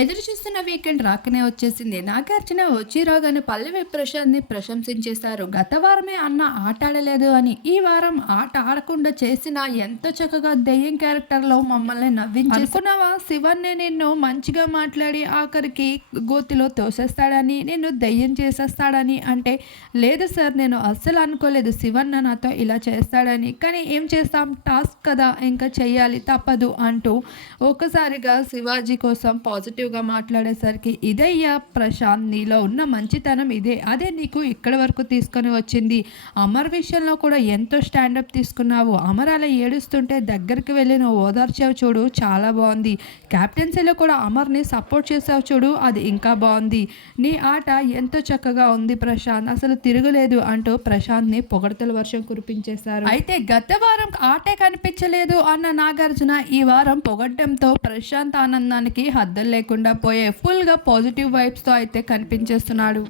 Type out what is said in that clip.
ఎదురు చూస్తున్న వీకెండ్ రాకనే వచ్చేసింది. నాగార్జున వచ్చి రాగానే పల్లవి ప్రశాంత్ని ప్రశంసించేశారు. గత వారమే అన్న ఆట ఆడలేదు అని. ఈ వారం ఆట ఆడకుండా చేసిన ఎంతో చక్కగా దెయ్యం క్యారెక్టర్లో మమ్మల్ని నవ్వించుకున్నావా శివన్నే నిన్ను మంచిగా మాట్లాడి ఆఖరికి గోతిలో తోసేస్తాడని నిన్ను దెయ్యం చేసేస్తాడని అంటే లేదు సార్ నేను అస్సలు అనుకోలేదు శివన్న నాతో ఇలా చేస్తాడని. కానీ ఏం చేస్తాం? టాస్క్ కదా ఇంకా చెయ్యాలి తప్పదు అంటూ ఒక్కసారిగా శివాజీ కోసం పాజిటివ్ పాజిటివ్గా మాట్లాడేసరికి ఇదయ్యా ప్రశాంత్ నీలో ఉన్న మంచితనం ఇదే. అదే నీకు ఇక్కడ వరకు తీసుకొని వచ్చింది. అమర్ విషయంలో కూడా ఎంతో స్టాండప్ తీసుకున్నావు. అమర్ అలా ఏడుస్తుంటే దగ్గరికి వెళ్ళి నువ్వు ఓదార్చావు చూడు చాలా బాగుంది. క్యాప్టెన్సీలో కూడా అమర్ని సపోర్ట్ చేసావు చూడు అది ఇంకా బాగుంది. నీ ఆట ఎంతో చక్కగా ఉంది ప్రశాంత్. అసలు తిరగలేదు అంటూ ప్రశాంత్ని పొగడతల వర్షం కురిపించేశారు. అయితే గత వారం ఆటే కనిపించలేదు అన్న నాగార్జున ఈ వారం పొగడ్డంతో ప్రశాంత్ ఆనందానికి హద్దులు లేకుండా పోయే ఫుల్గా పాజిటివ్ వైబ్స్తో అయితే కనిపించేస్తున్నాడు.